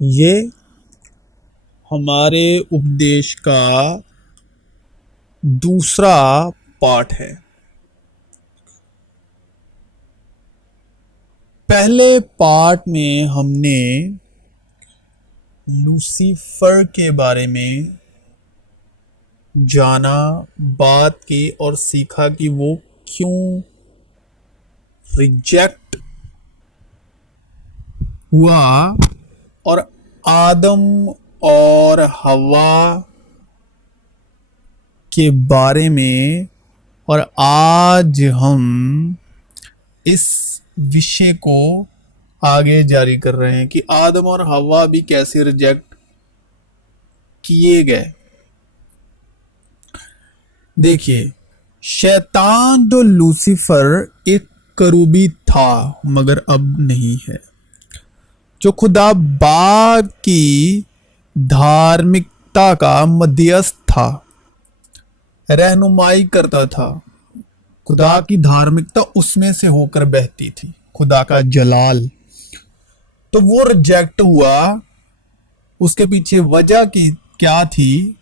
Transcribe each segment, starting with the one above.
ये हमारे उपदेश का दूसरा पार्ट है। पहले पार्ट में हमने लूसीफर के बारे में जाना, बात की और सीखा कि वो क्यों रिजेक्ट हुआ, और आदम और हवा के बारे में। और आज हम इस विषय को आगे जारी कर रहे हैं कि आदम और हवा भी कैसे रिजेक्ट किए गए। देखिए, शैतान तो लूसीफर एक करूबी था मगर अब नहीं है, जो खुदा बाप की धार्मिकता का मध्यस्थ था, रहनुमाई करता था। खुदा की धार्मिकता उसमें से होकर बहती थी, खुदा का जलाल। तो वो रिजेक्ट हुआ। उसके पीछे वजह की क्या थी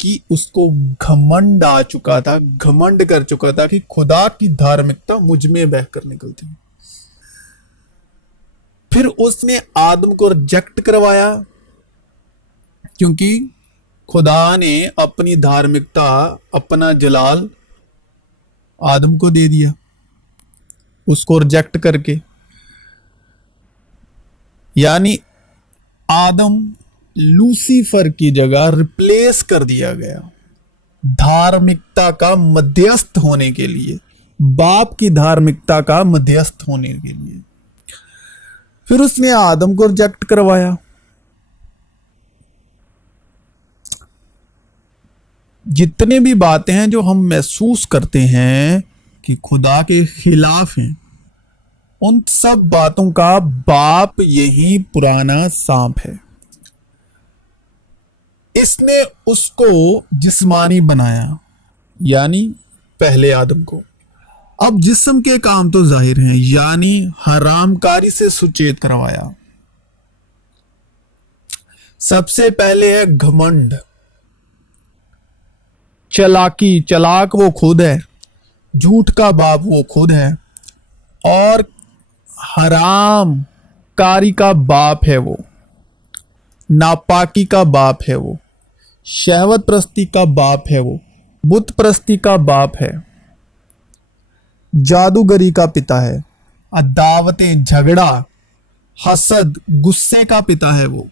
कि उसको घमंड आ चुका था, घमंड कर चुका था कि खुदा की धार्मिकता मुझ में बहकर निकलती। फिर उसने आदम को रिजेक्ट करवाया, क्योंकि खुदा ने अपनी धार्मिकता, अपना जलाल आदम को दे दिया, उसको रिजेक्ट करके। यानी आदम लूसीफर की जगह रिप्लेस कर दिया गया धार्मिकता का मध्यस्थ होने के लिए, बाप की धार्मिकता का मध्यस्थ होने के लिए। फिर उसने आदम को रिजेक्ट करवाया। जितने भी बातें हैं जो हम महसूस करते हैं कि खुदा के खिलाफ हैं, उन सब बातों का बाप यही पुराना सांप है। इसने उसको जिस्मानी बनाया, यानी पहले आदम को। अब जिस्म के काम तो जाहिर हैं, यानी हरामकारी से सुचेत करवाया। सबसे पहले है घमंड, चलाकी। चलाक वो खुद है, झूठ का बाप वो खुद है, और हराम कारी का बाप है वो, नापाकी का बाप है वो, शहवत प्रस्ती का बाप है वो, बुत प्रस्ती का बाप है, जादूगरी का पिता है, अदावतें, झगड़ा, हसद, गुस्से का पिता है वो,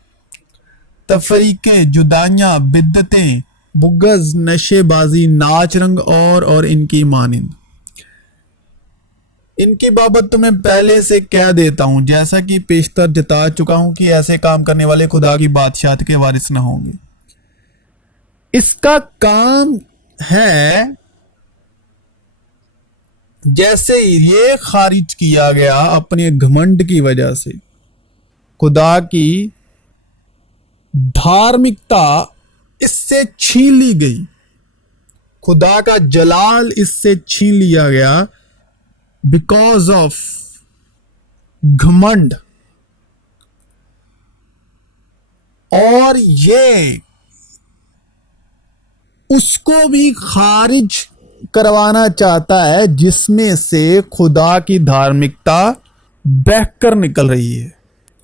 तफरीके, जुदाइयां, बिद्दतें, बुगज, नशेबाजी, नाच रंग और इनकी मानिंद। इनकी बाबत तो मैं पहले से कह देता हूं, जैसा कि पेशतर जता चुका हूं कि ऐसे काम करने वाले खुदा की बादशाहत के वारिस न होंगे। इसका काम है, जैसे ये खारिज किया गया अपने घमंड की वजह से, खुदा की धार्मिकता इससे छीन ली गई, खुदा का जलाल इससे छीन लिया गया, बिकॉज ऑफ घमंड। और ये उसको भी खारिज करवाना चाहता है जिसमें से खुदा की धार्मिकता बहकर निकल रही है,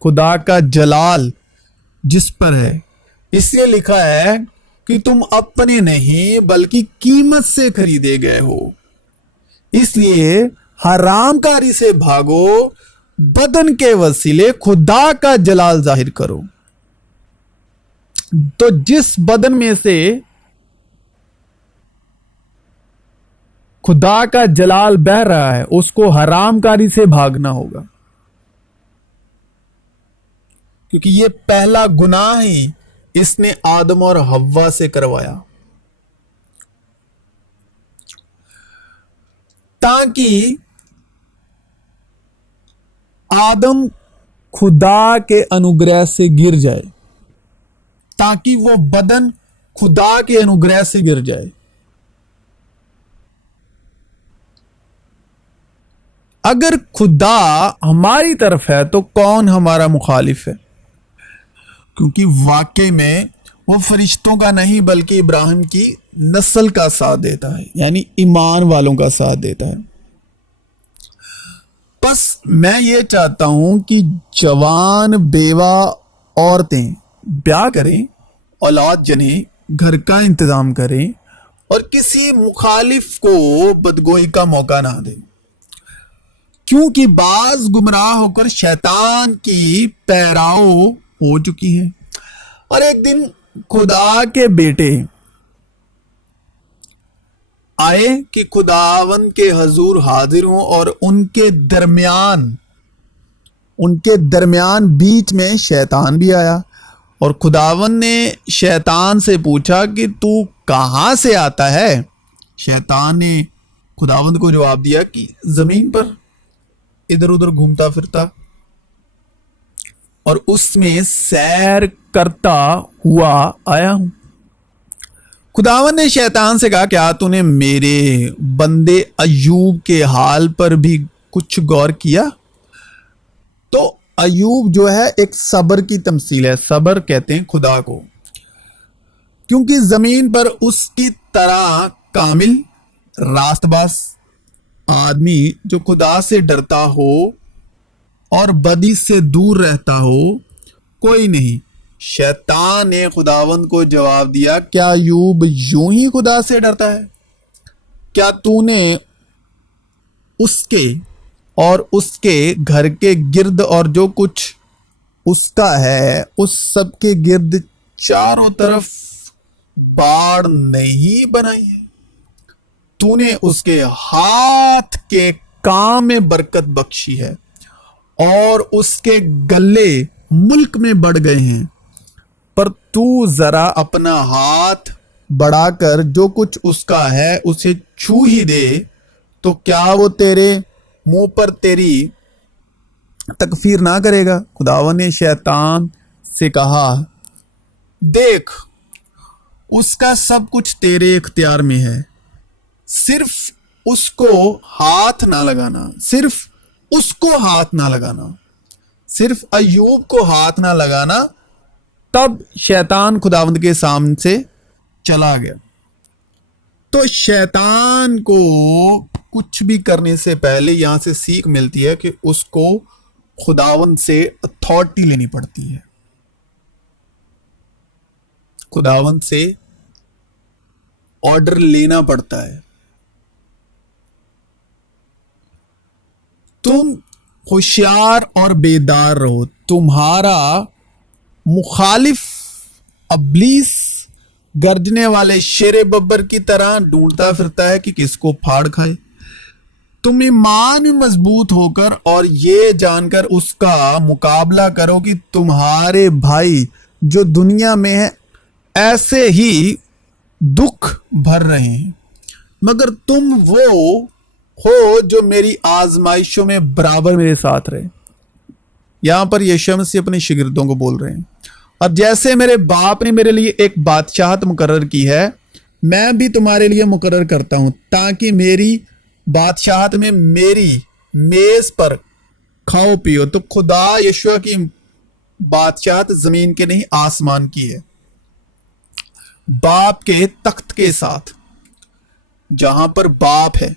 खुदा का जलाल जिस पर है। इसलिए लिखा है कि तुम अपने नहीं बल्कि कीमत से खरीदे गए हो, इसलिए हरामकारी से भागो, बदन के वसीले खुदा का जलाल जाहिर करो। तो जिस बदन में से खुदा का जलाल बह रहा है, उसको हरामकारी से भागना होगा, क्योंकि ये पहला गुनाह ही इसने आदम और हव्वा से करवाया, ताकि आदम खुदा के अनुग्रह से गिर जाए, ताकि वो बदन खुदा के अनुग्रह से गिर जाए। अगर खुदा हमारी तरफ है तो कौन हमारा मुखालिफ है? क्योंकि वाकई में वो फरिश्तों का नहीं बल्कि इब्राहिम की नस्ल का साथ देता है, यानी ईमान वालों का साथ देता है। बस मैं ये चाहता हूं कि जवान बेवा औरतें ब्याह करें, औलाद जनें, घर का इंतजाम करें और किसी मुखालिफ को बदगोई का मौका ना दें, क्योंकि बाज गुमराह होकर शैतान की पैराओ हो चुकी हैं। और एक दिन खुदा के बेटे आए कि खुदावन के हजूर हाजिर हों और उनके दरमियान बीच में शैतान भी आया। और खुदावन ने शैतान से पूछा कि तू कहां से आता है। शैतान ने खुदावंद को जवाब दिया कि जमीन पर इधर उधर घूमता फिरता और उसमें सैर करता हुआ आया हूं। खुदावन ने शैतान से कहा, क्या तूने मेरे बंदे अय्यूब के हाल पर भी कुछ गौर किया? तो अय्यूब जो है एक सब्र की तमसील है। सब्र कहते हैं खुदा को, क्योंकि जमीन पर उसकी तरह कामिल रास्तबाज आदमी जो खुदा से डरता हो और बदी से दूर रहता हो कोई नहीं। शैतान ने खुदावंद को जवाब दिया, क्या अय्यूब यूं ही खुदा से डरता है? क्या तूने उसके और उसके घर के गिर्द और जो कुछ उसका है उस सब के गिर्द चारों तरफ बाड़ नहीं बनाई है? तूने उसके हाथ के काम में बरकत बख्शी है और उसके गल्ले मुल्क में बढ़ गए हैं। पर तू जरा अपना हाथ बढ़ाकर जो कुछ उसका है उसे छू ही दे, तो क्या वो तेरे मुंह पर तेरी तकफीर ना करेगा? खुदावन ने शैतान से कहा, देख उसका सब कुछ तेरे इख्तियार में है, सिर्फ उसको हाथ ना लगाना, सिर्फ उसको हाथ ना लगाना, सिर्फ अय्यूब को हाथ ना लगाना। तब शैतान खुदावंद के सामने से चला गया। तो शैतान को कुछ भी करने से पहले यहां से सीख मिलती है कि उसको खुदावंद से अथॉरिटी लेनी पड़ती है, खुदावंद से ऑर्डर लेना पड़ता है। तुम होशियार और बेदार रहो। तुम्हारा मुखालिफ अब्लीस गर्जने वाले शेर बब्बर की तरह ढूंढता फिरता है कि किसको फाड़ खाए। तुम ईमान में मजबूत होकर और ये जानकर उसका मुकाबला करो कि तुम्हारे भाई जो दुनिया में है ऐसे ही दुख भर रहे हैं, मगर तुम वो हो जो मेरी आजमाइशों में बराबर मेरे साथ रहे। यहां पर यीशु मसीह अपने शिगिर्दों को बोल रहे हैं, अब जैसे मेरे बाप ने मेरे लिए एक बादशाहत मुकर्रर की है, मैं भी तुम्हारे लिए मुकर्रर करता हूं, ताकि मेरी बादशाहत में मेरी मेज पर खाओ पियो। तो खुदा यीशु की बादशाहत जमीन के नहीं आसमान की है, बाप के तख्त के साथ, जहां पर बाप है,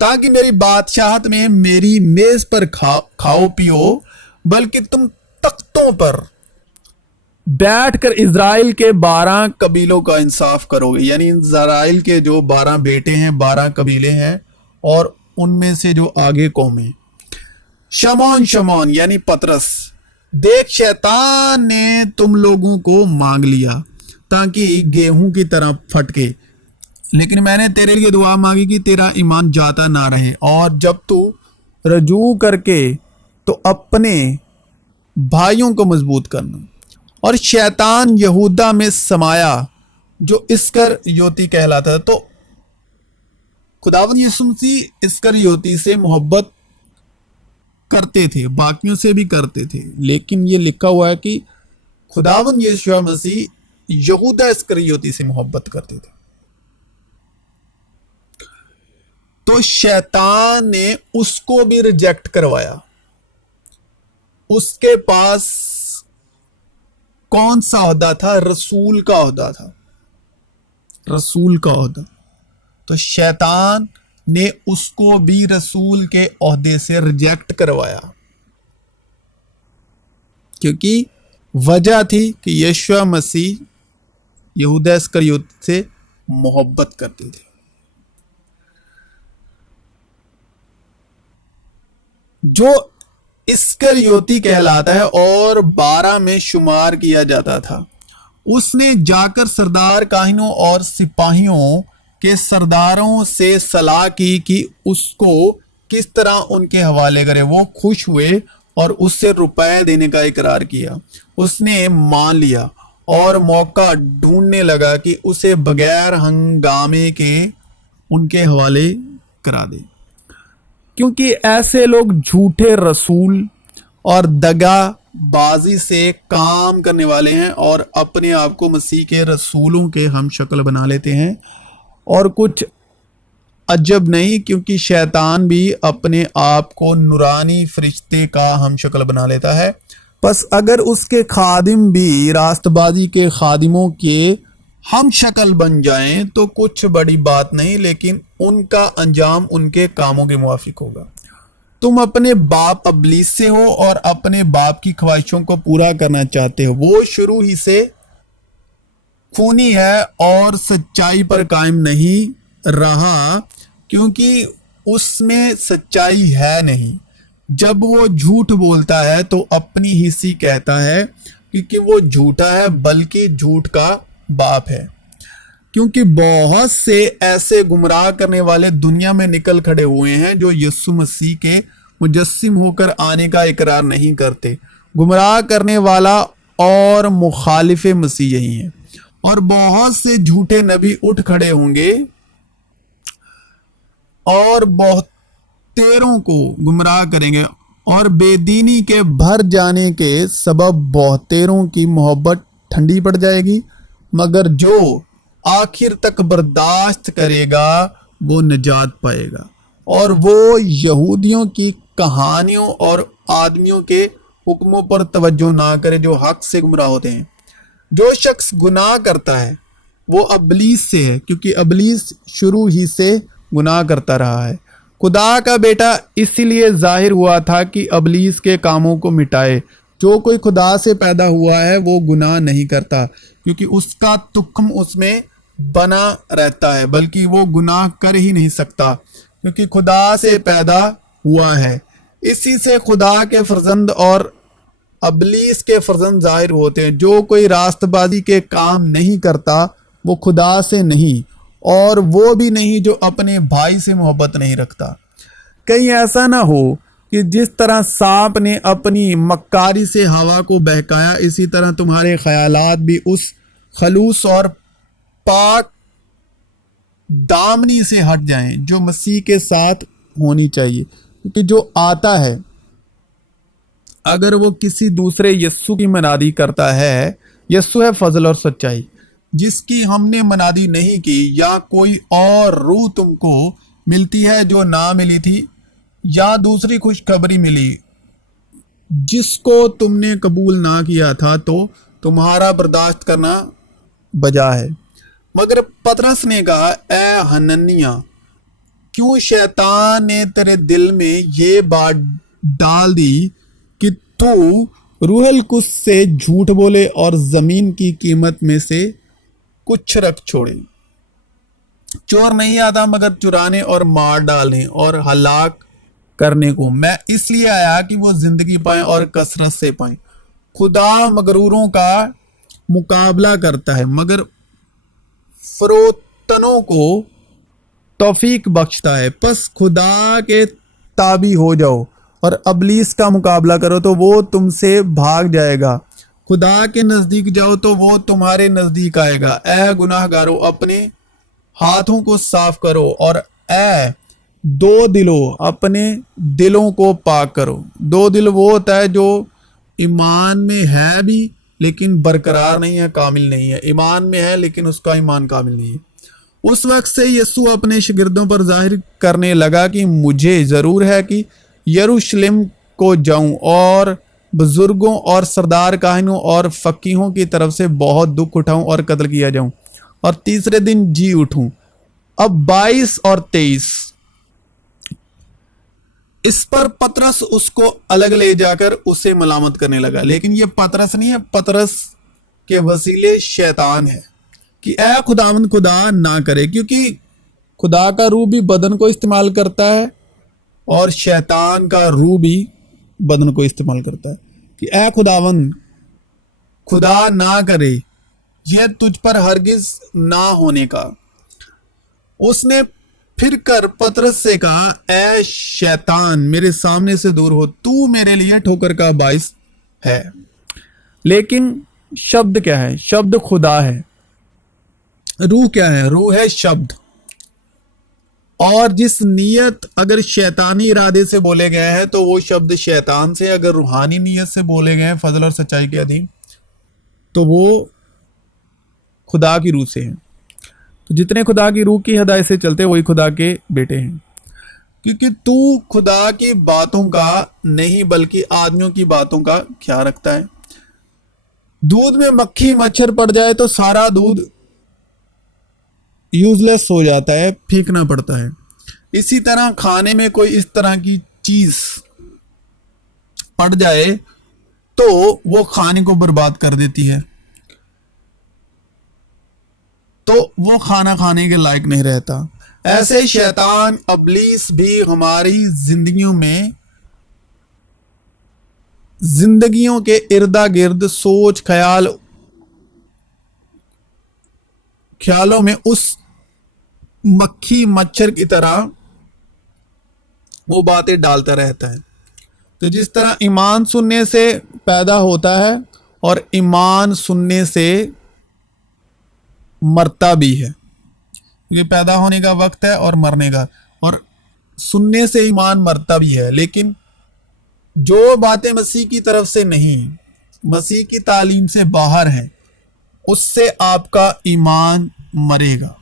ताकि मेरी बादशाहत में मेरी मेज पर खाओ पियो, बल्कि तुम तख्तों पर बैठकर इज़राइल के 12 कबीलों का इंसाफ करोगे। यानी इज़राइल के जो 12 बेटे हैं, 12 कबीले हैं और उनमें से जो आगे कौमें। शमौन शमौन यानी पतरस, देख शैतान ने तुम लोगों को मांग लिया ताकि गेहूं की तरह फटके, लेकिन मैंने तेरे लिए दुआ मांगी कि तेरा ईमान जाता ना रहे, और जब तू रजू करके तो अपने भाइयों को मजबूत करना। और शैतान यहूदा में समाया जो इसकर योती कहलाता था। तो खुदावंद यीशु मसीह इसकर योती से मोहब्बत करते थे, बाकियों से भी करते थे, लेकिन ये लिखा हुआ है कि खुदावंद यीशु मसीह यहूदा इस्करियोती से मोहब्बत करते थे। तो शैतान ने उसको भी रिजेक्ट करवाया। उसके पास कौन सा ओहदा था? रसूल का ओहदा था, रसूल का ओहदा। तो शैतान ने उसको भी रसूल के ओहदे से रिजेक्ट करवाया, क्योंकि वजह थी कि यीशु मसीह यहूदा इस्करियोत से मोहब्बत करते थे। जो इस्करियोती कहलाता है और 12 में शुमार किया जाता था, उसने जाकर सरदार काहिनों और सिपाहियों के सरदारों से सलाह की कि उसको किस तरह उनके हवाले करे। वो खुश हुए और उससे रुपए देने का इकरार किया। उसने मान लिया और मौका ढूंढने लगा कि उसे बगैर हंगामे के उनके हवाले करा दे, क्योंकि ऐसे लोग झूठे रसूल और दगाबाजी से काम करने वाले हैं और अपने आप को मसीह के रसूलों के हम शक्ल बना लेते हैं। और कुछ अजब नहीं, क्योंकि शैतान भी अपने आप को नूरानी फरिश्ते का हम शक्ल बना लेता है। बस अगर उसके खादिम भी रास्तबाजी के खादिमों के हम शक्ल बन जाएं तो कुछ बड़ी बात नहीं, लेकिन उनका अंजाम उनके कामों के मुवाफिक होगा। तुम अपने बाप अबलीस से हो और अपने बाप की ख्वाहिशों को पूरा करना चाहते हो। वो शुरू ही से खूनी है और सच्चाई पर कायम नहीं रहा, क्योंकि उसमें सच्चाई है नहीं। जब वो झूठ बोलता है तो अपनी ही सी कहता है, क्योंकि वो झूठा है, बल्कि झूठ का बाप है। क्योंकि बहुत से ऐसे गुमराह करने वाले दुनिया में निकल खड़े हुए हैं जो यीशु मसीह के मुजस्सिम होकर आने का इकरार नहीं करते। गुमराह करने वाला और मुखालिफ मसीह यही है। और बहुत से झूठे नबी उठ खड़े होंगे और बहुतेरों को गुमराह करेंगे, और बेदीनी के भर जाने के सबब बहुतेरों की मोहब्बत ठंडी पड़ जाएगी। मगर जो आखिर तक बर्दाश्त करेगा वो निजात पाएगा। और वो यहूदियों की कहानियों और आदमियों के हुक्मों पर तवज्जो ना करे जो हक से गुमराह होते हैं। जो शख्स गुनाह करता है वो अबलीस से है, क्योंकि अबलीस शुरू ही से गुनाह करता रहा है। खुदा का बेटा इसीलिए जाहिर हुआ था कि अबलीस के कामों को मिटाए। जो कोई खुदा से पैदा हुआ है वो गुनाह नहीं करता, क्योंकि उसका तुख्म उसमें बना रहता है, बल्कि वो गुनाह कर ही नहीं सकता, क्योंकि खुदा से पैदा हुआ है। इसी से खुदा के फर्जंद और अबलीस के फर्जंद जाहिर होते हैं। जो कोई रास्तबाजी के काम नहीं करता वो खुदा से नहीं, और वो भी नहीं जो अपने भाई से मोहब्बत नहीं रखता। कहीं ऐसा ना हो कि जिस तरह सांप ने अपनी मक्कारी से हवा को बहकाया, इसी तरह तुम्हारे ख्यालात भी उस खलूस और पाक दामनी से हट जाएं जो मसीह के साथ होनी चाहिए। क्योंकि जो आता है, अगर वो किसी दूसरे यस्सु की मनादी करता है, यस्सु है फजल और सच्चाई, जिसकी हमने मनादी नहीं की, या कोई और रूह तुमको मिलती है जो ना मिली थी, या दूसरी खुशखबरी मिली जिसको तुमने कबूल ना किया था, तो तुम्हारा बर्दाश्त करना बजा है। मगर पतरस ने कहा, ए हनन्याह, क्यों शैतान ने तेरे दिल में ये बात डाल दी कि तू रूहल कुछ से झूठ बोले और जमीन की कीमत में से कुछ रख छोड़े। चोर नहीं आता मगर चुराने और मार डालने और हलाक करने को। मैं इसलिए आया कि वो जिंदगी पाए और कसरत से पाए। खुदा मगरूरों का मुकाबला करता है, मगर फरोतनों को तौफीक बख्शता है। बस खुदा के ताबी हो जाओ और अबलीस का मुकाबला करो तो वो तुमसे भाग जाएगा। खुदा के नजदीक जाओ तो वो तुम्हारे नजदीक आएगा। ऐ गुनाहगारों, अपने हाथों को साफ करो, और ऐ दो दिलों, अपने दिलों को पाक करो। दो दिल वो होता है जो ईमान में है भी लेकिन बरकरार नहीं है, कामिल नहीं है। ईमान में है लेकिन उसका ईमान कामिल नहीं है। उस वक्त से यीशु अपने शागिर्दों पर जाहिर करने लगा कि मुझे ज़रूर है कि यरूशलेम को जाऊं और बुजुर्गों और सरदार काहिनों और फकीहों की तरफ से बहुत दुख उठाऊं और कत्ल किया जाऊं, और तीसरे दिन जी उठूं। अब 22 और 23, इस पर पतरस उसको अलग ले जाकर उसे मलामत करने लगा। लेकिन ये पतरस नहीं है, पतरस के वसीले शैतान है कि ऐ खुदावंद खुदा ना करे, क्योंकि खुदा का रूह भी बदन को इस्तेमाल करता है और शैतान का रूह भी बदन को इस्तेमाल करता है, कि ऐ खुदावंद खुदा ना करे यह तुझ पर हरगिज ना होने का। उसने फिर कर पतरस से कहा, ऐ शैतान मेरे सामने से दूर हो, तू मेरे लिए ठोकर का बाइस है। लेकिन शब्द क्या है? शब्द खुदा है। रूह क्या है? रूह है शब्द। और जिस नियत अगर शैतानी इरादे से बोले गए हैं तो वो शब्द शैतान से, अगर रूहानी नियत से बोले गए हैं फजल और सच्चाई के अधीन तो वो खुदा की रूह से हैं। तो जितने खुदा की रूह की हिदायत से चलते वही खुदा के बेटे हैं, क्योंकि तू खुदा की बातों का नहीं बल्कि आदमियों की बातों का ख्याल रखता है। दूध में मक्खी मच्छर पड़ जाए तो सारा दूध यूजलेस हो जाता है, फेंकना पड़ता है। इसी तरह खाने में कोई इस तरह की चीज पड़ जाए तो वो खाने को बर्बाद कर देती है, तो वो खाना खाने के लायक नहीं रहता। ऐसे शैतान अबलीस भी हमारी जिंदगियों के इर्दा गिर्द सोच ख्यालों में उस मक्खी मच्छर की तरह वो बातें डालता रहता है। तो जिस तरह ईमान सुनने से पैदा होता है और ईमान सुनने से मरता भी है, ये पैदा होने का वक्त है और मरने का, और सुनने से ईमान मरता भी है। लेकिन जो बातें मसीह की तरफ से नहीं, मसीह की तालीम से बाहर है, उससे आपका ईमान मरेगा।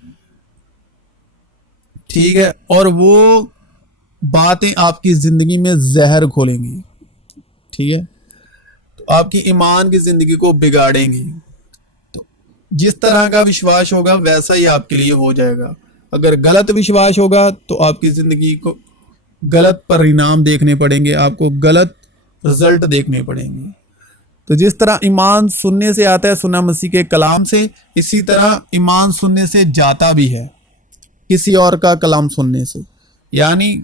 ठीक है, और वो बातें आपकी जिंदगी में जहर घोलेंगी। ठीक है, तो आपकी ईमान की जिंदगी को बिगाड़ेंगी। तो जिस तरह का विश्वास होगा वैसा ही आपके लिए हो जाएगा। अगर गलत विश्वास होगा तो आपकी जिंदगी को गलत परिणाम देखने पड़ेंगे, आपको गलत रिजल्ट देखने पड़ेंगे। तो जिस तरह ईमान सुनने से आता है, सुना मसीह के कलाम से, इसी तरह ईमान सुनने से जाता भी है, किसी और का कलाम सुनने से। यानी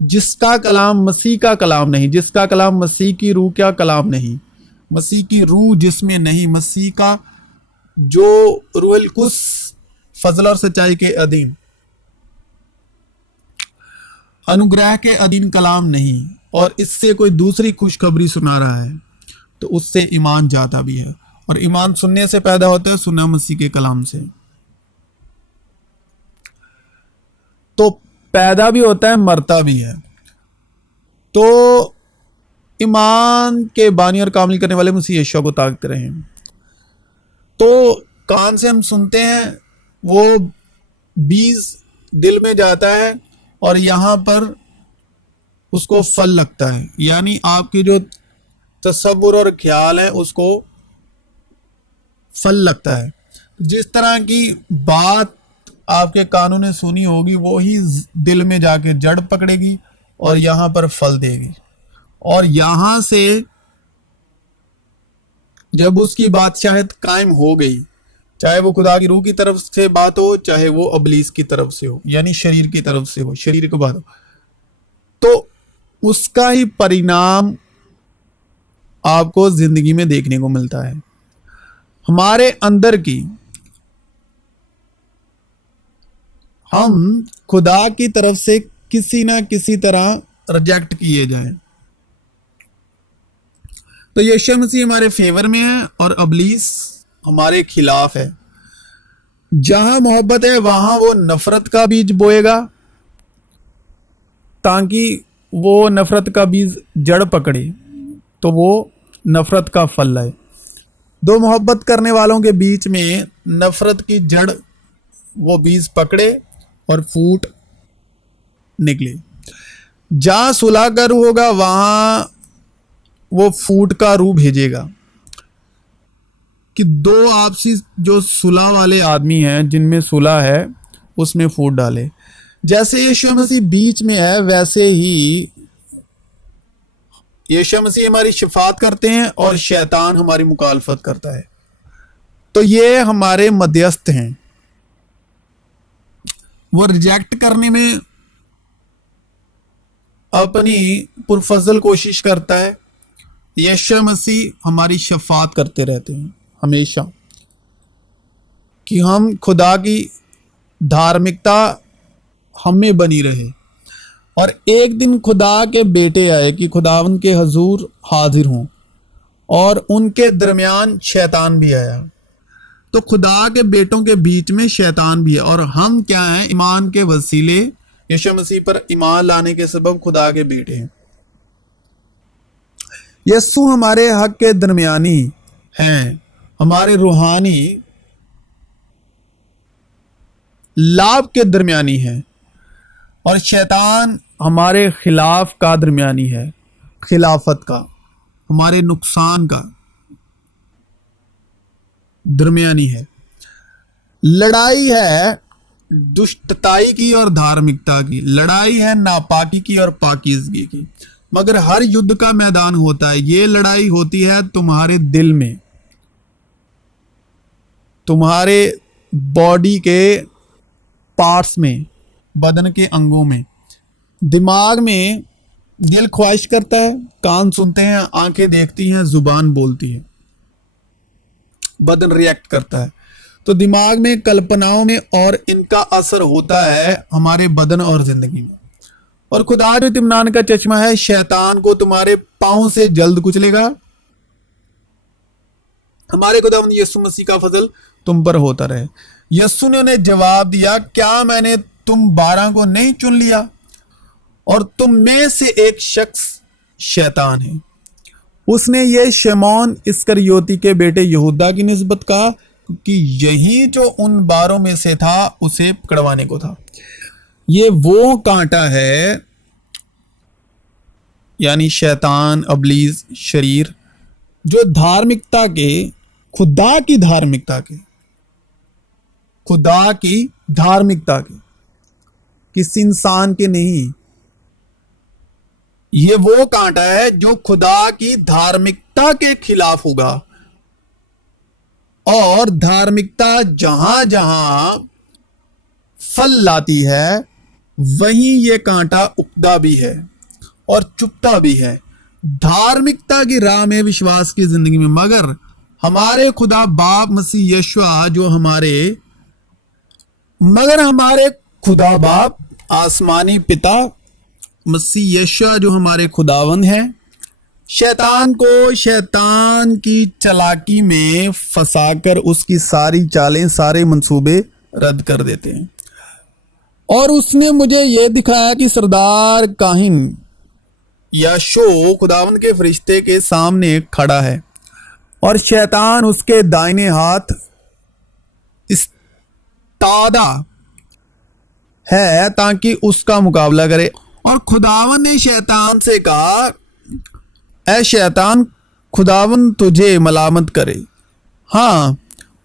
जिसका कलाम मसीह का कलाम नहीं, जिसका कलाम मसीह की रूह का कलाम नहीं, मसीह की रूह जिसमें नहीं, मसीह का जो रूहुल कुद्स फजल और सच्चाई के अधीन, अनुग्रह के अधीन कलाम नहीं, और इससे कोई दूसरी खुशखबरी सुना रहा है, तो उससे ईमान जाता भी है। और ईमान सुनने से पैदा होता है, सुना मसीह के कलाम से। तो पैदा भी होता है, मरता भी है। तो ईमान के बानी और कामिल करने वाले मसीह यीशु को ताकते रहें। तो कान से हम सुनते हैं, वो बीज दिल में जाता है और यहां पर उसको फल लगता है। यानी आपकी जो तसव्वुर और ख्याल है उसको फल लगता है। जिस तरह की बात आपके कानों ने सुनी होगी वो ही दिल में जाके जड़ पकड़ेगी और यहां पर फल देगी। और यहां से जब उसकी बादशाहत कायम हो गई, चाहे वो खुदा की रूह की तरफ से बात हो, चाहे वो अबलीस की तरफ से हो, यानी शरीर की तरफ से हो, शरीर की बात हो, तो उसका ही परिणाम आपको जिंदगी में देखने को मिलता है। हमारे अंदर की हम खुदा की तरफ से किसी ना किसी तरह रिजेक्ट किए जाएं, तो यीशु मसीह हमारे फेवर में है और अबलीस हमारे खिलाफ है। जहां मोहब्बत है वहां वो नफरत का बीज बोएगा, ताकि वो नफरत का बीज जड़ पकड़े तो वो नफरत का फल लाए। दो मोहब्बत करने वालों के बीच में नफरत की जड़ वो बीज पकड़े और फूट निकले। जहां सुलह कर होगा वहां वो फूट का रूह भेजेगा कि दो आपसी जो सुलह वाले आदमी हैं, जिनमें सुलह है, उसमें फूट डाले। जैसे यीशु मसीह बीच में है, वैसे ही यीशु मसीह हमारी शफात करते हैं और शैतान हमारी मुखालफत करता है। तो ये हमारे मध्यस्थ हैं। वो रिजेक्ट करने में अपनी पुरफजल कोशिश करता है। यीशु मसीह हमारी शफात करते रहते हैं हमेशा कि हम खुदा की धार्मिकता हमें बनी रहे। और एक दिन खुदा के बेटे आए कि खुदावन के हजूर हाजिर हों, और उनके दरमियान शैतान भी आया। तो खुदा के बेटों के बीच में शैतान भी है। और हम क्या हैं? ईमान के वसीले यीशु मसीह पर ईमान लाने के सबब खुदा के बेटे हैं। यीशु हमारे हक के दरमियानी हैं, हमारे रूहानी लाभ के दरमियानी हैं, और शैतान हमारे खिलाफ का दरमियानी है, खिलाफत का, हमारे नुकसान का दरमियानी है। लड़ाई है दुष्टताई की और धार्मिकता की, लड़ाई है नापाकी की और पाकीज़गी की। मगर हर युद्ध का मैदान होता है। ये लड़ाई होती है तुम्हारे दिल में, तुम्हारे बॉडी के पार्ट्स में, बदन के अंगों में। दिमाग में दिल ख्वाहिश करता है, कान सुनते हैं, आंखें देखती हैं, जुबान बोलती है, बदन रिएक्ट करता है। तो दिमाग में, कल्पनाओं में, और इनका असर होता है हमारे बदन और जिंदगी में। और खुदा जो इत्मीनान का चश्मा है, शैतान को तुम्हारे पांव से जल्द कुचलेगा। हमारे खुदावंद यीशु मसीह का फजल तुम पर होता रहे। यीशु ने उन्हें जवाब दिया, क्या मैंने तुम 12 को नहीं चुन लिया? और तुम में से एक शख्स शैतान है। उसने ये शमौन इस्करियोती के बेटे यहूदा की निस्बत कहा, क्योंकि यही जो उन 12 में से था उसे पकड़वाने को था। ये वो कांटा है, यानी शैतान, अबलीस, शरीर, जो धार्मिकता के, खुदा की धार्मिकता के, खुदा की धार्मिकता के, किसी इंसान के नहीं। ये वो कांटा है जो खुदा की धार्मिकता के खिलाफ होगा। और धार्मिकता जहां जहां फल लाती है, वहीं ये कांटा उगता भी है और चुपता भी है। धार्मिकता की राह में, विश्वास की जिंदगी में। मगर हमारे खुदा बाप मसीह यशुआ जो हमारे खुदा बाप आसमानी पिता मसीह यशुआ जो हमारे खुदावंद हैं, शैतान को शैतान की चालाकी में फंसाकर उसकी सारी चालें, सारे मंसूबे रद्द कर देते हैं। और उसने मुझे यह दिखाया कि सरदार काहिन या शो खुदावंद के फरिश्ते के सामने खड़ा है, और शैतान उसके दाहिने हाथ इस्तादा है ताकि उसका मुकाबला करे। और खुदावन ने शैतान से कहा, ऐ शैतान, खुदावन तुझे मलामत करे। हाँ,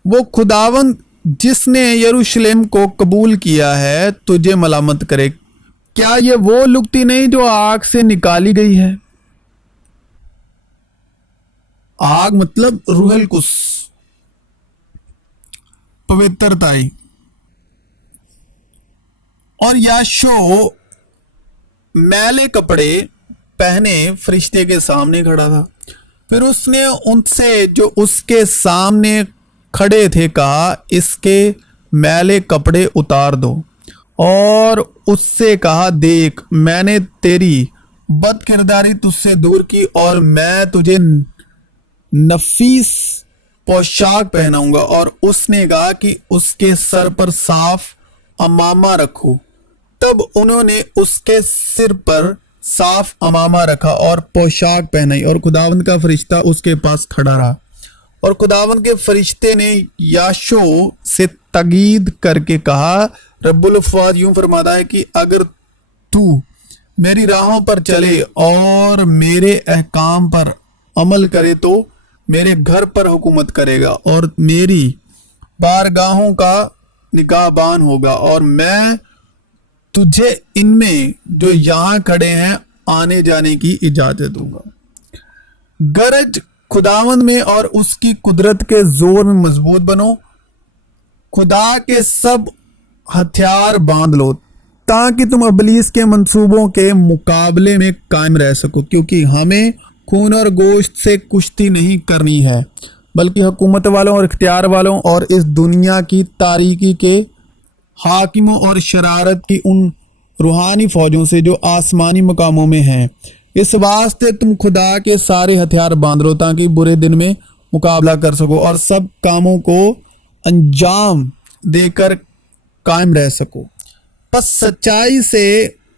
वो खुदावन जिसने यरूशलेम को कबूल किया है तुझे मलामत करे। क्या ये वो लुकती नहीं जो आग से निकाली गई है? आग मतलब रूहल कुस, पवित्रताई। और याशो मैले कपड़े पहने फरिश्ते के सामने खड़ा था। फिर उसने उनसे जो उसके सामने खड़े थे कहा, इसके मैले कपड़े उतार दो। और उससे कहा, देख, मैंने तेरी बदकिरदारी तुझसे दूर की और मैं तुझे नफीस पोशाक पहनाऊंगा। और उसने कहा कि उसके सर पर साफ अमामा रखो। तब उन्होंने उसके सिर पर साफ अमामा रखा और पोशाक पहनाई, और खुदावंद का फरिश्ता उसके पास खड़ा रहा। और खुदावंद के फरिश्ते ने याशो से तकीद करके कहा, रब्बुल अफ़वाद यूं फरमाता है कि अगर तू मेरी राहों पर चले और मेरे अहकाम पर अमल करे तो मेरे घर पर हुकूमत करेगा और मेरी बारगाहों का निगाहबान होगा, और मैं तुझे इनमें जो यहां खड़े हैं आने जाने की इजाजत दूंगा। गरज खुदावंद में और उसकी कुदरत के जोर में मजबूत बनो। खुदा के सब हथियार बांध लो ताकि तुम इब्लीस के मंसूबों के मुकाबले में कायम रह सको, क्योंकि हमें खून और गोश्त से कुश्ती नहीं करनी है, बल्कि हुकूमत वालों और इख्तियार वालों और इस दुनिया की तारीकी के हाकिमों और शरारत की उन रूहानी फौजों से जो आसमानी मकामों में हैं। इस वास्ते तुम खुदा के सारे हथियार बांध लो ताकि बुरे दिन में मुकाबला कर सको और सब कामों को अंजाम देकर कायम रह सको। बस सच्चाई से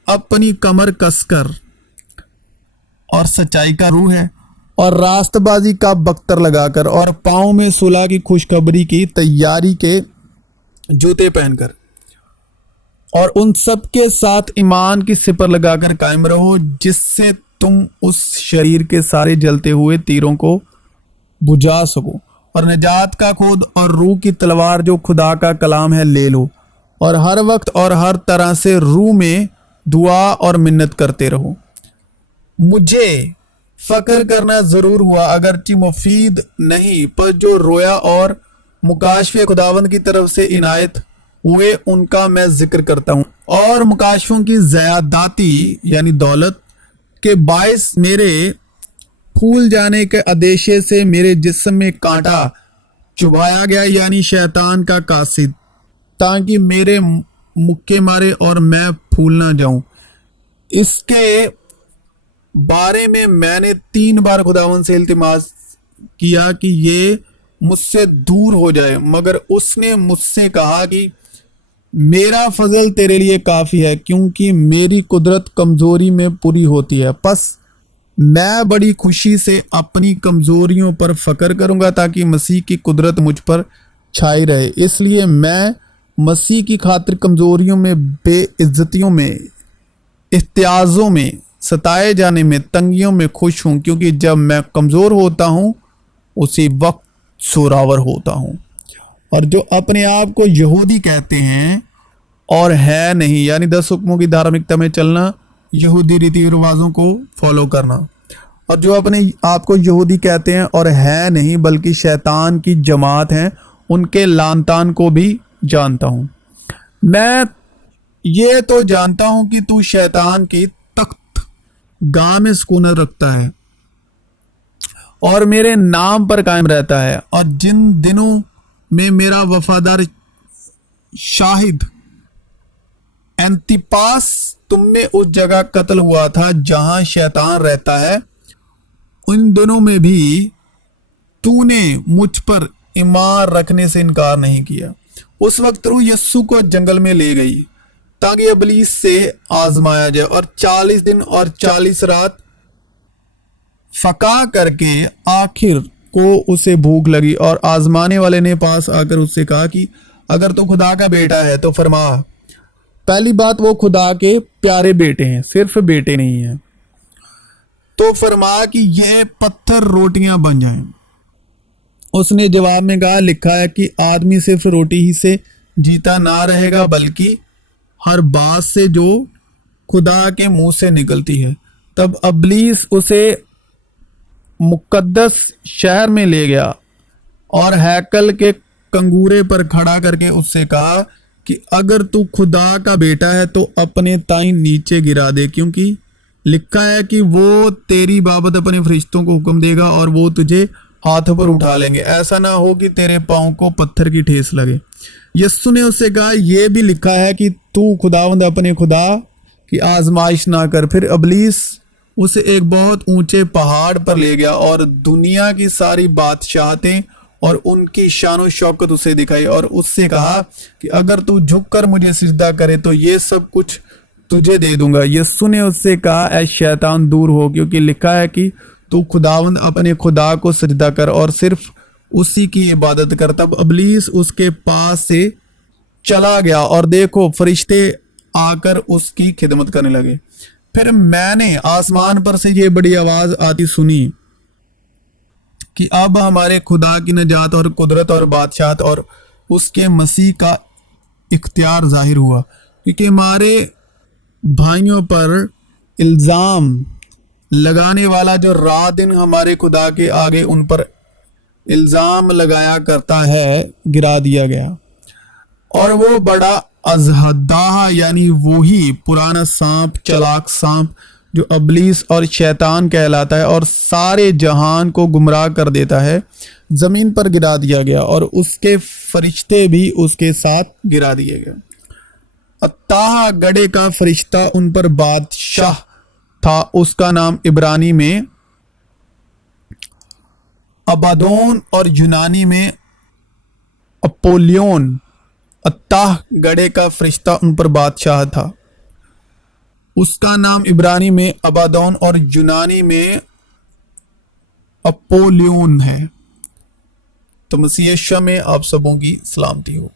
अपनी कमर कसकर, और सच्चाई का रूह है, और रास्तबाजी का बख्तर लगाकर, और पाँव में सुलह की खुशखबरी की तैयारी के जूते पहनकर, और उन सब के साथ ईमान की सिपर लगाकर कायम रहो, जिससे तुम उस शरीर के सारे जलते हुए तीरों को बुझा सको, और निजात का खुद और रूह की तलवार जो खुदा का कलाम है ले लो, और हर वक्त और हर तरह से रूह में दुआ और मिन्नत करते रहो। मुझे फक्र करना जरूर हुआ, अगरचे मुफीद नहीं, पर जो रोया और मुकाशफे खुदावंद की तरफ से इनायत हुए उनका मैं जिक्र करता हूँ। और मुकाशफों की ज़यादाती यानी दौलत के बायस मेरे फूल जाने के आदेशे से मेरे जिस्म में कांटा चुभाया गया, यानी शैतान का कासिद, ताकि मेरे मुक्के मारे और मैं फूल ना जाऊं। इसके बारे में मैंने 3 बार खुदावंद से इल्तिमास किया कि ये मुझसे दूर हो जाए, मगर उसने मुझसे कहा कि मेरा फजल तेरे लिए काफ़ी है, क्योंकि मेरी कुदरत कमज़ोरी में पूरी होती है। बस मैं बड़ी खुशी से अपनी कमज़ोरियों पर फ़क्र करूँगा ताकि मसीह की कुदरत मुझ पर छाई रहे। इसलिए मैं मसीह की खातिर कमज़ोरियों में, बेइज्जतियों में, इख्तियाज़ों में, सताए जाने में, तंगियों में खुश हूँ, क्योंकि जब मैं कमज़ोर होता हूँ उसी वक्त जोरावर होता हूँ। और जो अपने आप को यहूदी कहते हैं और है नहीं, यानी 10 हुक्मों की धार्मिकता में चलना, यहूदी रीति रिवाजों को फॉलो करना, और जो अपने आप को यहूदी कहते हैं और है नहीं बल्कि शैतान की जमात हैं, उनके लानतान को भी जानता हूँ। मैं ये तो जानता हूँ कि तू शैतान की तख्त गाह में सुकून रखता है और मेरे नाम पर कायम रहता है, और जिन दिनों में मेरा वफादार शाहिद एंतिपास तुम में उस जगह कत्ल हुआ था जहां शैतान रहता है, उन दिनों में भी तूने मुझ पर ईमान रखने से इनकार नहीं किया। उस वक्त रूह यस्सु को जंगल में ले गई ताकि इब्लीस से आजमाया जाए, और 40 दिन और 40 रात फका करके आखिर को उसे भूख लगी, और आजमाने वाले ने पास आकर उससे कहा कि अगर तू खुदा का बेटा है तो फरमा। पहली बात, वो खुदा के प्यारे बेटे हैं, सिर्फ बेटे नहीं हैं, तो फरमा कि ये पत्थर रोटियां बन जाएं। उसने जवाब में कहा, लिखा है कि आदमी सिर्फ रोटी ही से जीता ना रहेगा बल्कि हर बात से जो खुदा के मुंह से निकलती है। तब इब्लीस उसे मुकद्दस शहर में ले गया और हैकल के कंगूरे पर खड़ा करके उससे कहा कि अगर तू खुदा का बेटा है तो अपने ताई नीचे गिरा दे, क्योंकि लिखा है कि वो तेरी बाबत अपने फरिश्तों को हुक्म देगा और वो तुझे हाथों पर उठा लेंगे, ऐसा ना हो कि तेरे पांव को पत्थर की ठेस लगे। यस्सु ने उससे कहा, यह भी लिखा है कि तू खुदावंद अपने खुदा की आजमाइश ना कर। फिर इब्लीस उसे एक बहुत ऊंचे पहाड़ पर ले गया और दुनिया की सारी बादशाहतें और उनकी शान शौकत उसे दिखाई, और उससे कहा कि अगर तू झुककर मुझे सिजदा करे तो ये सब कुछ तुझे दे दूंगा। यस्सु ने उससे कहा, ऐ शैतान दूर हो, क्योंकि लिखा है कि तू खुदावंद अपने खुदा को सजदा कर और सिर्फ उसी की इबादत कर। तब इब्लीस उसके पास से चला गया और देखो फरिश्ते आकर उसकी खिदमत करने लगे। फिर मैंने आसमान पर से ये बड़ी आवाज आती सुनी, कि अब हमारे खुदा की निजात और कुदरत और बादशाहत और उसके मसीह का इख्तियार जाहिर हुआ, क्योंकि हमारे भाइयों पर इल्ज़ाम लगाने वाला जो रात दिन हमारे खुदा के आगे उन पर इल्ज़ाम लगाया करता है, गिरा दिया गया। और वो बड़ा अजहदाह यानी वही पुराना सांप, चालाक सांप जो अबलीस और शैतान कहलाता है और सारे जहान को गुमराह कर देता है, ज़मीन पर गिरा दिया गया और उसके फरिश्ते भी उसके साथ गिरा दिए गए। अत्ताह गड़े का फरिश्ता उन पर बादशाह था, उसका नाम इब्रानी में अबादोन और यूनानी में अपोलियोन। अत्ताह गड़े का फरिश्ता उन पर बादशाह था, उसका नाम इब्रानी में अबादोन और यूनानी में अपोलियोन है। तो मसीह यीशु में आप सबों की सलामती हो।